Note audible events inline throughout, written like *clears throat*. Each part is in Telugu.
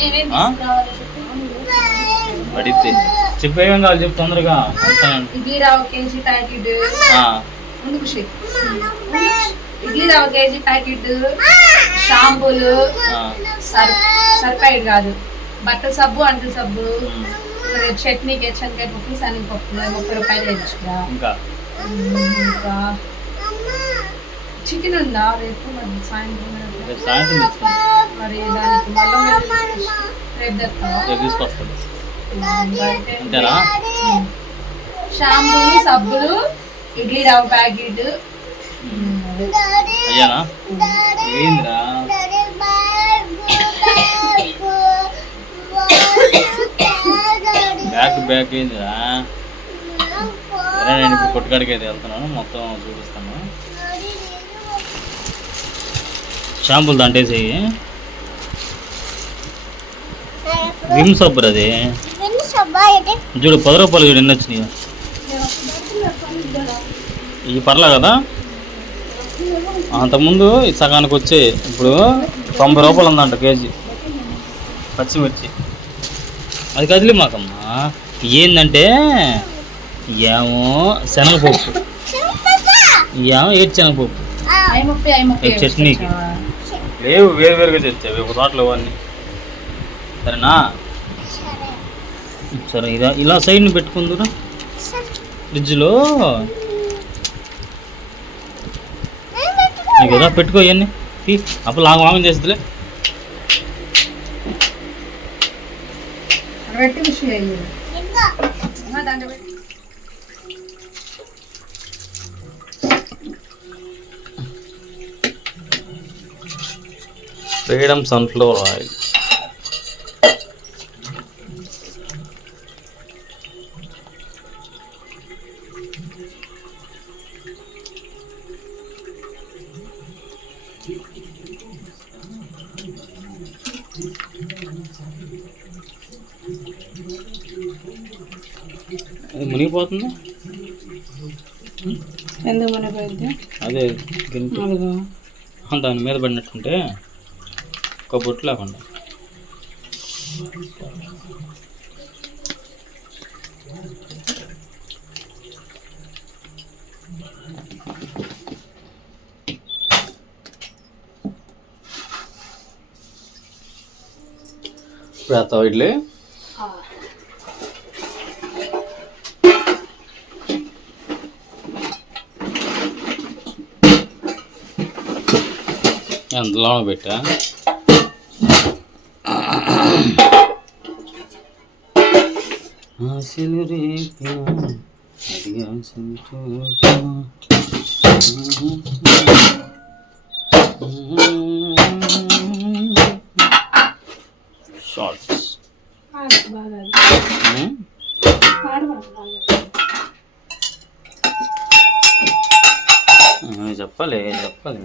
నేనేం ఆ? తీసుకురావాలి చెప్పు. పడిద్ది చెప్పు ఏమేం కావాలి చెప్పు తొందరగా. ఇడ్లీ రవ్వ కేజీ ప్యాకెట్. ఆ, ముందు ఖుషి ఇడ్లీ రవ్వ కేజీ ప్యాకెట్. షాంపూలు. సర్ సర్ఫైడ్ కాదు. బట్టల సబ్బు అంటు సబ్బు. చట్నీకి శనగకాయ పప్పు శనగపప్పు ముప్పై రూపాయలు తెచ్చుకురా. ఇంకా? చికెన్ ఉందా? రేపు సాయంత్రం రేపు సాయంత్రం రేపు అంతేనా? షాంపూలు సబ్బులు ఇడ్లీ రవ్వ ప్యాకెట్. అయ్యానా? ఏందిరా? బ్యాక్ బ్యాక్ ఏందిరా? సరే నేను ఇప్పుడు కొట్టుకాడికి అయితే వెళ్తున్నాను. మొత్తం చూపిస్తాను. షాంపూలు దంటేసి విమ్ సబ్బు అది. చూడు పది రూపాయలు చూడు ఎన్ని వచ్చినాయి. ఇవి పర్లే కదా? అంతకుముందు ఈ సగానికి వచ్చే ఇప్పుడు తొంభై రూపాయలు ఉందంట కేజీ. పచ్చిమిర్చి. అది కదిలి మాకమ్మా. ఏంటంటే ఏమో శనగపప్పు. ఏమో ఏడు శనగపప్పు? చట్నీకి. లేవు వేరు వేరుగా తెచ్చావు. ఒక తోటలో అన్నీ సరేనా? సరే ఇలా ఇలా సైడ్ని పెట్టుకుందురా ఫ్రిడ్జ్లో? నీకు కదా పెట్టుకో ఇవన్నీ. తీ అప్పుడు లాగా వాగం చేస్తుందిలే. పెట్టి ఖుషి అయ్యి దాంట్లో పెట్టి ఫ్రీడమ్ సన్ఫ్లవర్ ఆయిల్ అది మునిగిపోతుంది? ఎందుకు మన పోయింది అదే దాని మీద పడినట్టుంటే ఒక బొట్టు లేకుండా. వేస్తావా ఇడ్లీ? ఎంతలో పెట్టా? ఆశలు రేపిన అడిగాల్సిన. షార్ట్స్ చెప్పాలి చెప్పాలి.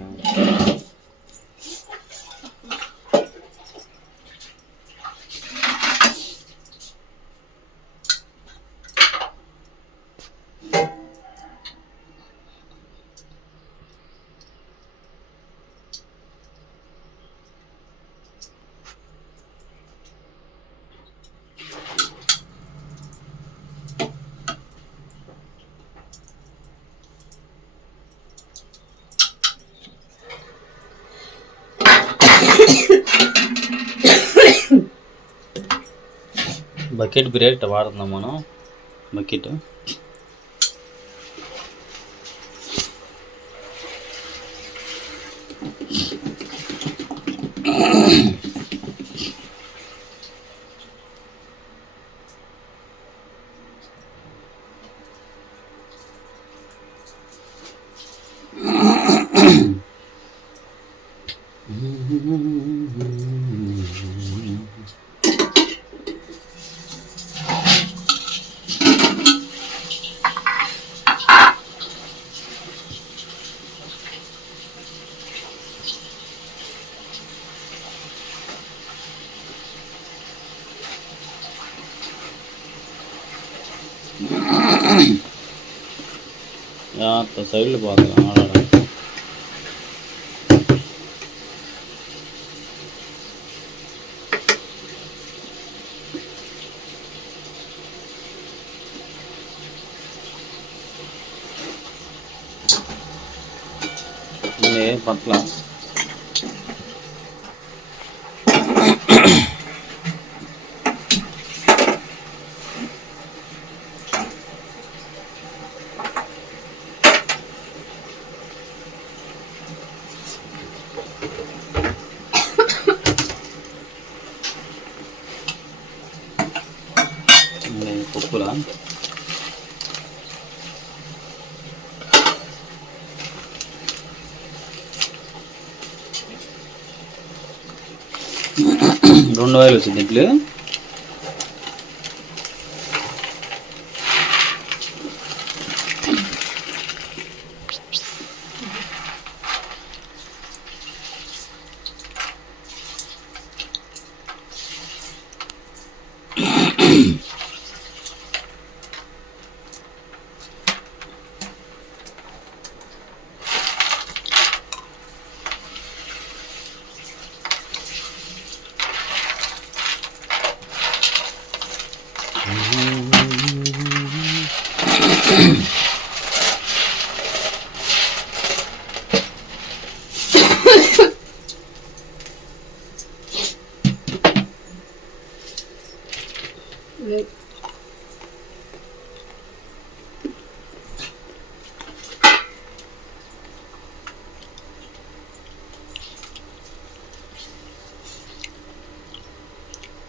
బకెట్ బిర్యానీ వాడుతున్నాం మనం. బకెట్. சைடில் பார்க்கலாம் ஆடாடா பண்ணலாம்? రెండు వేలు వచ్చింది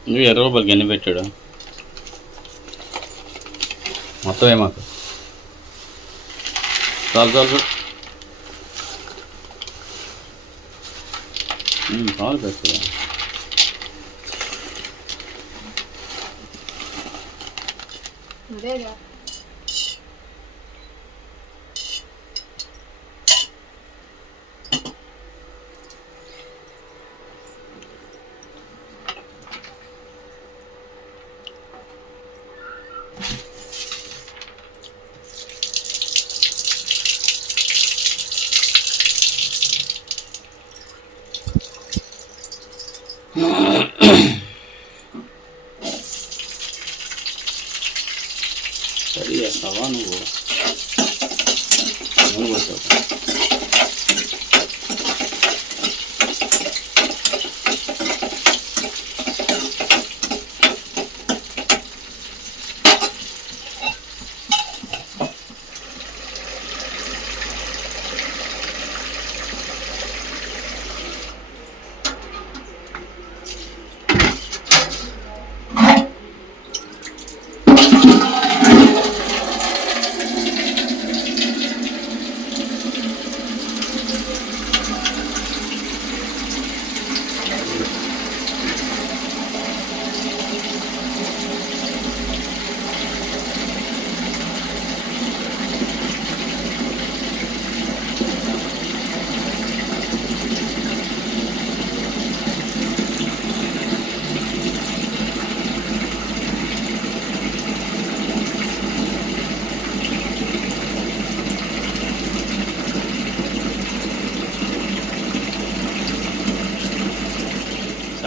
నువ్వు ఎర్ర రూపాయలకి ఎన్ని పెట్టాడు. మొత్తం ఏమాకు Zal zal zal. Hmm, harika ya. Nereye? Mm-hmm. *clears throat*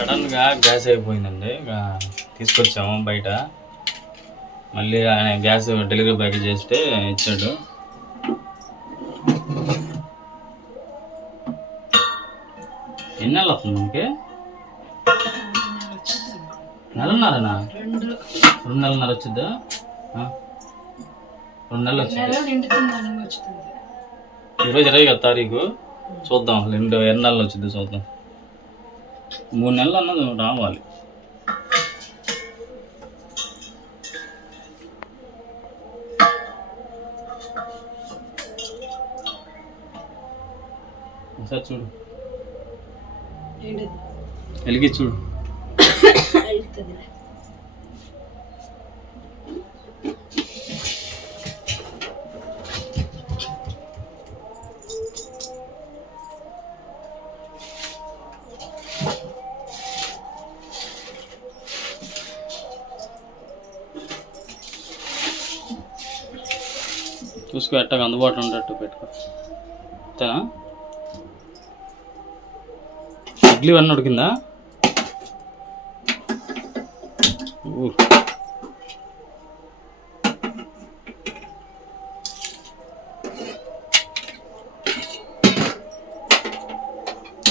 సడన్గా గ్యాస్ అయిపోయిందండి. ఇక తీసుకొచ్చాము బయట. మళ్ళీ ఆయన గ్యాస్ డెలివరీ బ్యాక్ చేస్తే ఇచ్చాడు. ఎన్ని నెలలు వస్తుంది మనకి నెలన్నరనా? రెండు. రెండు నెలన్నర వచ్చిద్దా? రెండు నెలలు వచ్చింది. ఈరోజు ఇరవై కదా తారీఖు. చూద్దాం రెండు ఎన్ని నెలలు వచ్చింది చూద్దాం. మూడు నెలలు అన్నది రావాలి. ఒకసారి చూడు. వెలిగి చూడు. చూసుకో ఎట్టగా అందుబాటులో ఉండేట్టు పెట్టుకో. అంతేనా? ఇడ్లీ వన్ ఉడికిందా?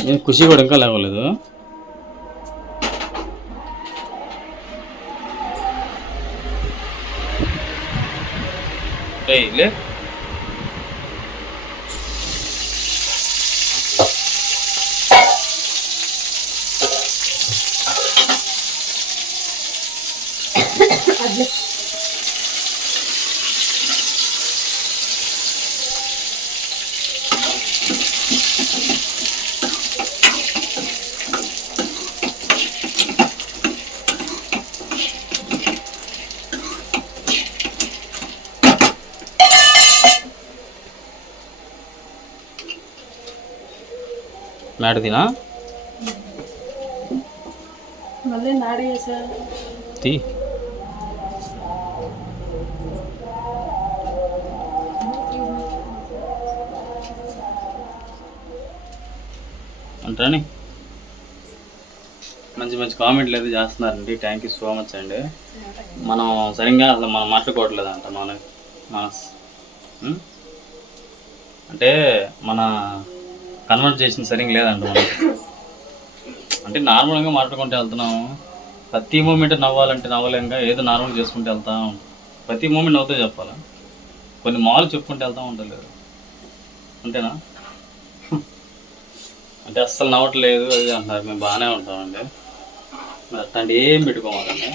నేను ఏం ఖుషి కూడా ఇంకా లేవలేదు? లే. తినా మళ్ళీ తీ. మంచి మంచి కామెంట్లు అయితే చేస్తున్నారండి. థ్యాంక్ యూ సో మచ్ అండి. మనం సరిగ్గా అసలు మనం మాట్లాడుకోవట్లేదు అంట మన మనస్. ఉం? అంటే మన కన్వర్జేషన్ సరిగ్గా లేదండి మనం. అంటే నార్మల్గా మాట్లాడుకుంటూ వెళ్తున్నాము. ప్రతి మూమెంట్ నవ్వాలంటే నవ్వలేంగా ఏదో నార్మల్ చేసుకుంటూ వెళ్తా ప్రతి మూమెంట్ నవ్వుతూ చెప్పాలా? కొన్ని మాలు చెప్పుకుంటూ వెళ్తా ఉండలేదు అంతేనా? అంటే అస్సలు నవ్వట్లేదు అది అంటున్నారు. మేము బాగానే ఉంటామండి. మరి అట్లాంటి ఏం పెట్టుకోమాలండి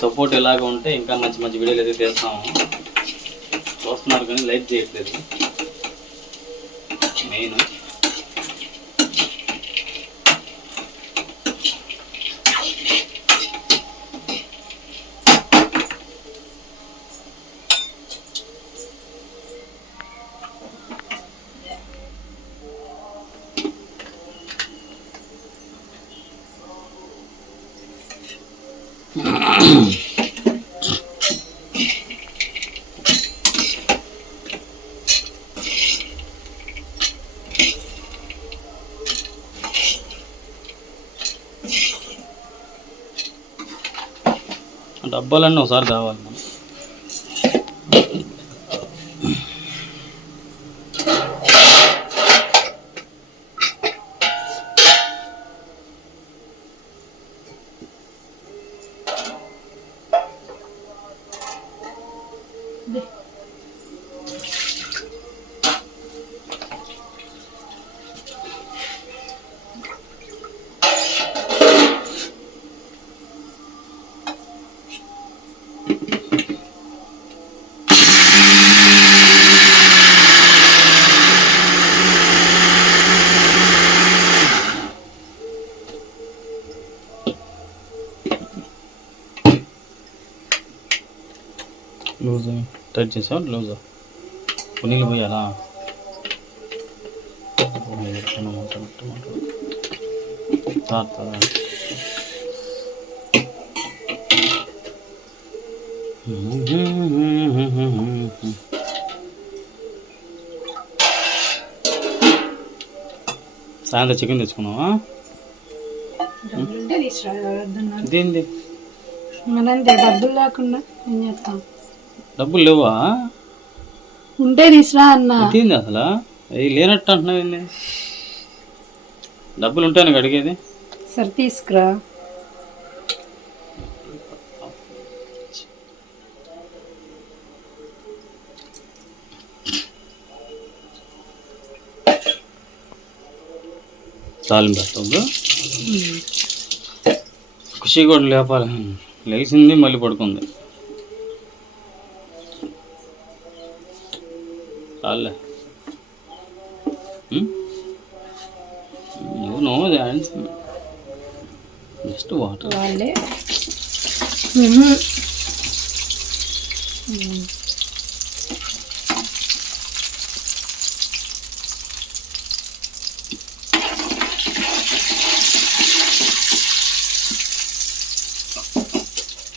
సపోర్ట్ ఇలాగ ఉంటే ఇంకా మంచి మంచి వీడియోలు అయితే తీస్తాము. చూస్తున్నారు కానీ లైక్ చేయట్లేదు. మెయిన్ డబ్బాలన్నీ ఒకసారి కావాలి లూజ్ టైట్ చేసావు లూజ్ నీళ్ళు పోయాలా సాయంత్రం చికెన్ తెచ్చుకున్నావా డబ్బులు ఉంటే తీసుకురావద్దన్నారు ఇదేంది మనంతే డబ్బులు లేకుండా ఏం చేస్తాం డబ్బులు లేవా? ఉంటే తీసురా అన్న. ఇదేంది అసలు అవి లేనట్టు అంటున్నావు ఏంది? డబ్బులు ఉంటాను అడిగేది. సరే తీసుకురా. తాలింపు వేస్తావు ఖుషి కూడా లేపాలి. లేచింది మళ్ళీ పడుకుంది. చాలే నువ్వు నో డాన్స్ జస్ట్ వాటర్ వాళ్ళే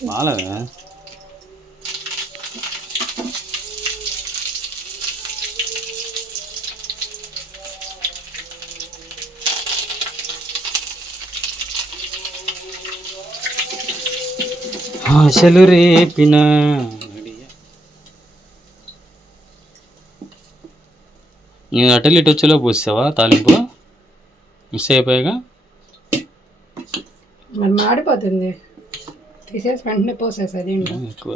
బాగాలేదా ఆశలు రేపిన నేను అటెల్ ఇటు వచ్చేలో పోసావా తాలింపు? మిస్ అయిపోయాగా? మరి మాడిపోతుంది. తీసేసి వెంటనే పోసేసేది ఏంటో ఎక్కువ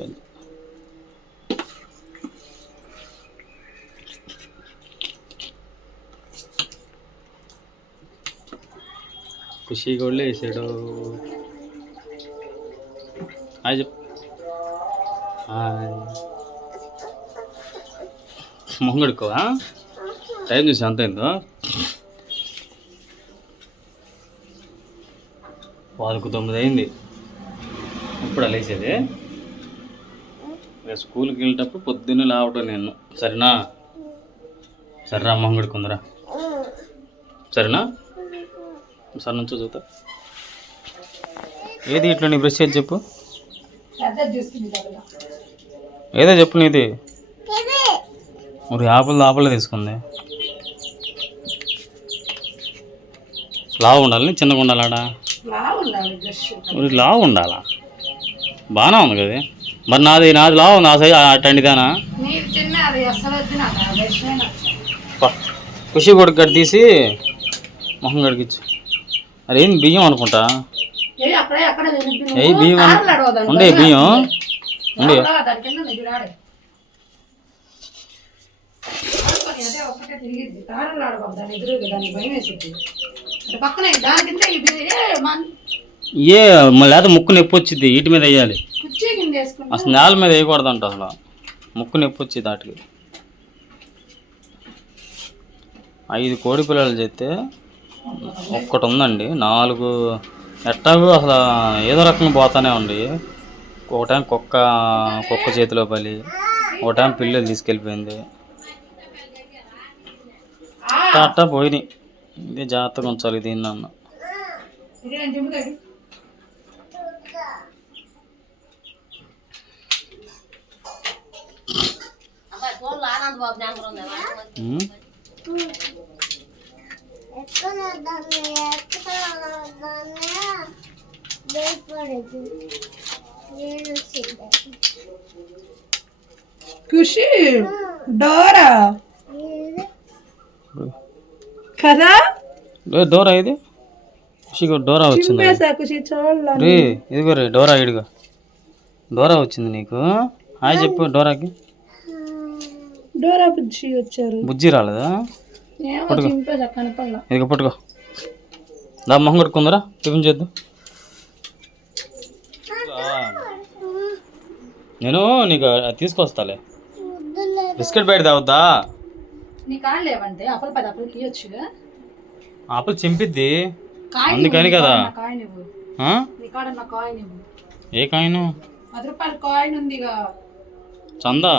ఖుషి కూడా వేసాడు. హాయ్ చెప్పు హాయ్ మొహంగడుకోవా టైం చూసి ఎంత అయిందో? వాళ్ళకు తొమ్మిది అయింది. ఇప్పుడు లేచేది? ఇక స్కూల్కి వెళ్ళేటప్పుడు పొద్దున్నే లేవటం నేను. సరేనా? సరేనా అమ్మ కొందరా సరేనా? సరే నుంచో చూద్దా. ఏది ఇట్లా నీ బ్రష్ చేసి చెప్పు? ఏదో చెప్పు నీది మరి ఆపలు ఆపలే తీసుకుంది. లావు ఉండాలి చిన్నగా ఉండాలాడా? లావు ఉండాలి బ్రష్. మరి లావు ఉండాలా? బాగానే ఉంది కదా. మరి నాది నాది లావు సైజ్ అటండిదానా అది నాకు ఆ నచ్చదు పా. ఖుషి కొడుకు గడి తీసి మొహం గడికిచ్చు అరే ఏంది బియ్యం అనుకుంటా? ఏ బియ్యం ఉండే బియ్యం ఉండే. అటు ఏ లేదా ముక్కు నొప్పి వచ్చింది వీటి మీద వేయాలి. అసలు నేల మీద వేయకూడదంట అసలు. ముక్కు నొప్పి వచ్చింది వాటికి ఐదు కోడి పిల్లలు చేస్తే ఒక్కటి ఉందండి. నాలుగు ఎట్టాగో అసలు ఏదో రకంగా పోతానే ఉండి ఒక టైం కుక్క కుక్క చేతిలో బలి ఒక టైం పిల్లలు తీసుకెళ్ళిపోయింది. అట్టా పోయినాయి. ఇది జాగ్రత్తగా ఉంచాలి దీన్ని అన్న ఉమ్. ఖుషి డోరా. కదా? డోరా ఇది? ఖుషిగా డోరా వచ్చింది. రే ఇదిగో రే డోరా ఇడిగో. డోరా వచ్చింది నీకు. హాయ్ చెప్పు డోరాకి. డోరా బుజ్జి వచ్చారు. బుజ్జి రాలేదా? ఇదిగో పట్టుకో. దా మొహం కట్టుకుందరా టిఫిన్ చేద్దాం. నేను నీకు తీసుకొస్తాలే. బిస్కెట్ బయట ఇవ్వచ్చుగా ఆపలు చింపిద్ది. అందుకని కదా. ఏ కాయను? చందా?